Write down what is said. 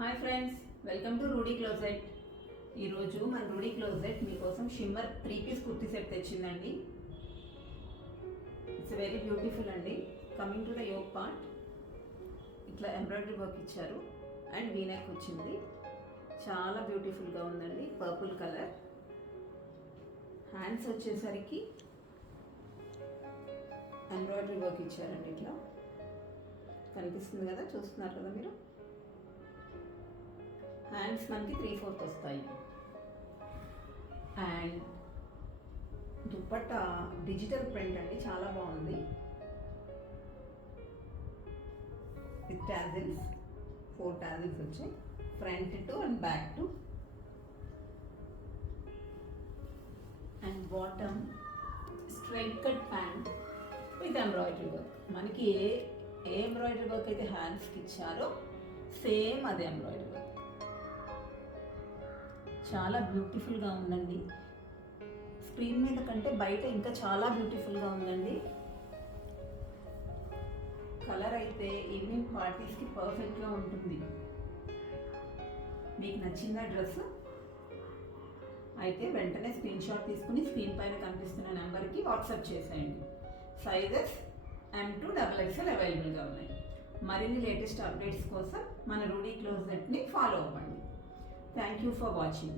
Hi friends, welcome to Rudy Closet. ఈరోజు మన Rudy Closet మీకోసం షిమ్మర్ 3 పీస్ కుర్తీ సెట్ తెచ్చిందండి. ఇట్స్ వెరీ బ్యూటిఫుల్ అండి. Coming to the yoke part, ఇట్లా embroidery work ఇచ్చారు అండ్ వీనెక్ వచ్చింది. చాలా బ్యూటిఫుల్గా ఉందండి. Purple colour. హ్యాండ్స్ వచ్చేసరికి ఎంబ్రాయిడరీ వర్క్ ఇచ్చారండి. ఇట్లా కనిపిస్తుంది కదా, చూస్తున్నారు కదా మీరు. హ్యాండ్స్ మనకి 3/4 వస్తాయి. అండ్ దుపట్టా డిజిటల్ ప్రింట్ అండి, చాలా బాగుంది. విత్ టాజిల్స్, 4 టాజిల్స్ వచ్చాయి, front to and back to. And bottom straight cut pant with embroidery work. మనకి ఏ ఎంబ్రాయిడరీ వర్క్ అయితే హ్యాండ్స్కి ఇచ్చారో సేమ్ అదే ఎంబ్రాయిడరీ వర్క్. చాలా బ్యూటిఫుల్గా ఉందండి. స్క్రీన్ మీద కంటే బయట ఇంకా చాలా బ్యూటిఫుల్గా ఉందండి. కలర్ అయితే ఈవినింగ్ పార్టీస్కి పర్ఫెక్ట్గా ఉంటుంది. మీకు నచ్చిందా డ్రెస్? అయితే వెంటనే స్క్రీన్ షాట్ తీసుకుని స్క్రీన్ పైన కనిపిస్తున్న నెంబర్కి వాట్సాప్ చేసేయండి. సైజెస్ M to XXL అవైలబుల్గా ఉన్నాయి. మరిన్ని లేటెస్ట్ అప్డేట్స్ కోసం మన రూడీ క్లోజెట్ని ఫాలో అవ్వండి. Thank you for watching.